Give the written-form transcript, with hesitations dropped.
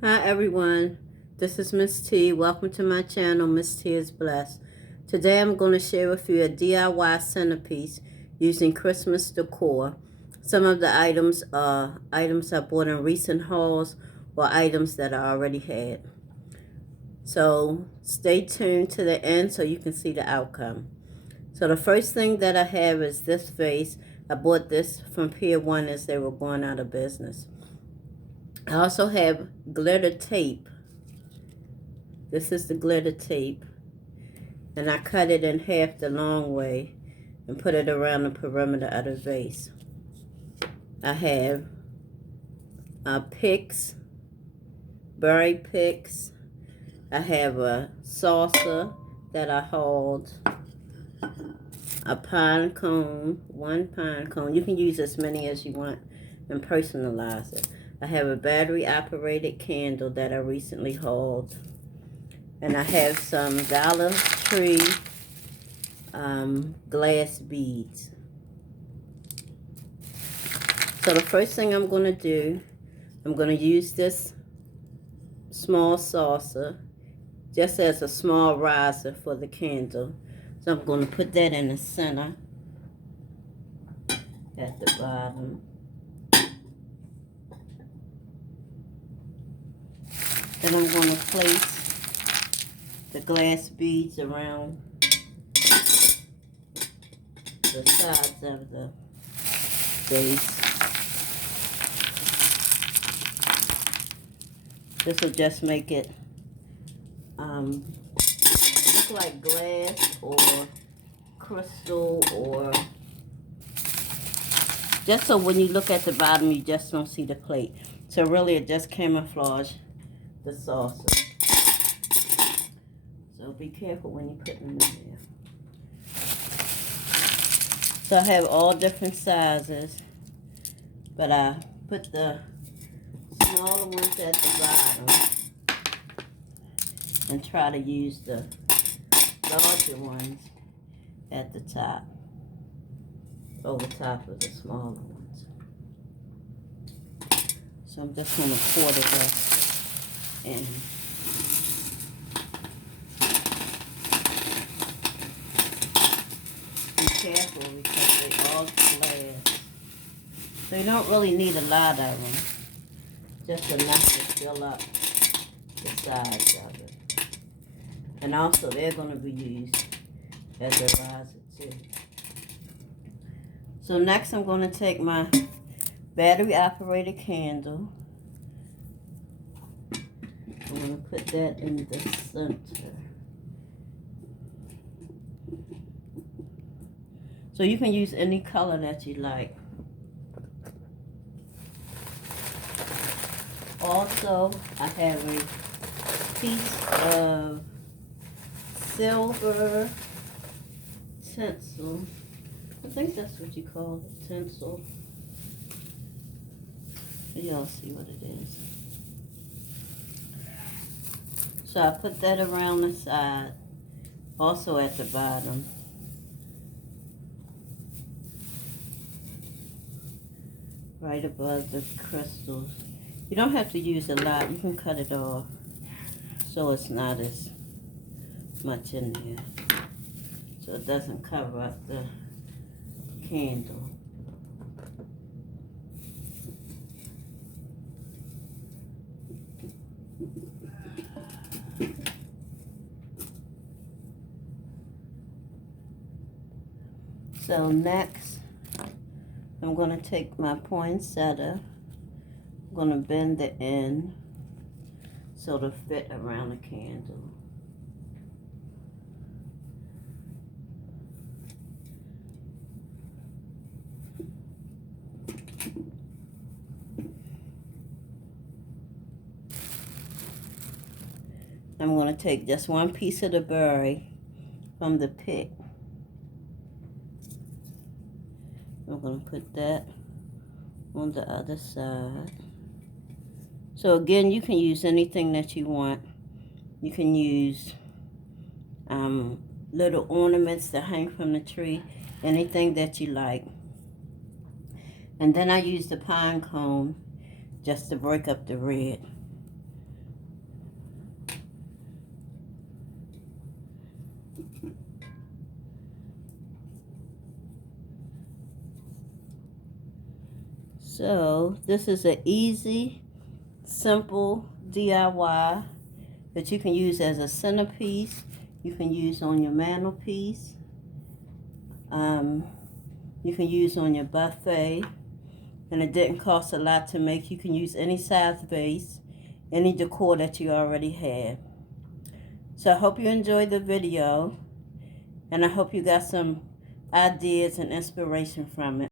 Hi everyone, this is Miss T. Welcome to my channel, Miss T is Blessed. Today I'm going to share with you a DIY centerpiece using Christmas decor. Some of the items are items I bought in recent hauls or items that I already had. So stay tuned to the end so you can see the outcome. So the first thing that I have is this vase. I bought this from Pier 1 as they were going out of business. I also have glitter tape. This is the glitter tape, and I cut it in half the long way and put it around the perimeter of the vase. I have picks, berry picks. I have a saucer that I hauled, a pine cone, one pine cone. You can use as many as you want and personalize it. I have a battery operated candle that I recently hauled. And I have some Dollar Tree glass beads. So the first thing I'm going to do, I'm going to use this small saucer just as a small riser for the candle. So I'm going to put that in the center at the bottom. Then I'm going to place the glass beads around the sides of the vase. This will just make it look like glass or crystal, or just so when you look at the bottom you just don't see the plate. So really it just camouflage the saucer. So be careful when you put them in there. So I have all different sizes, but I put the smaller ones at the bottom and try to use the larger ones at the top, over top of the smaller ones. So I'm just going to pour the rest in. Be careful because they all glass. So you don't really need a lot of them, just enough to fill up the sides of it. And also they're going to be used as a riser too. So next I'm going to take my battery operated candle. I'm going to put that in the center. So you can use any color that you like. Also, I have a piece of silver tinsel. I think that's what you call it, tinsel. Y'all see what it is. So I put that around the side, also at the bottom. Right above the crystals. You don't have to use a lot. You can cut it off so it's not as much in there, so it doesn't cover up the candle. So next, I'm going to take my poinsettia. I'm going to bend the end so it'll fit around the candle. I'm going to take just one piece of the berry from the pick. I'm going to put that on the other side. So again, you can use anything that you want. You can use little ornaments that hang from the tree, anything that you like. And then I use the pine cone just to break up the red. So this is an easy, simple DIY that you can use as a centerpiece. You can use on your mantelpiece. You can use on your buffet. And it didn't cost a lot to make. You can use any size vase, any decor that you already have. So I hope you enjoyed the video, and I hope you got some ideas and inspiration from it.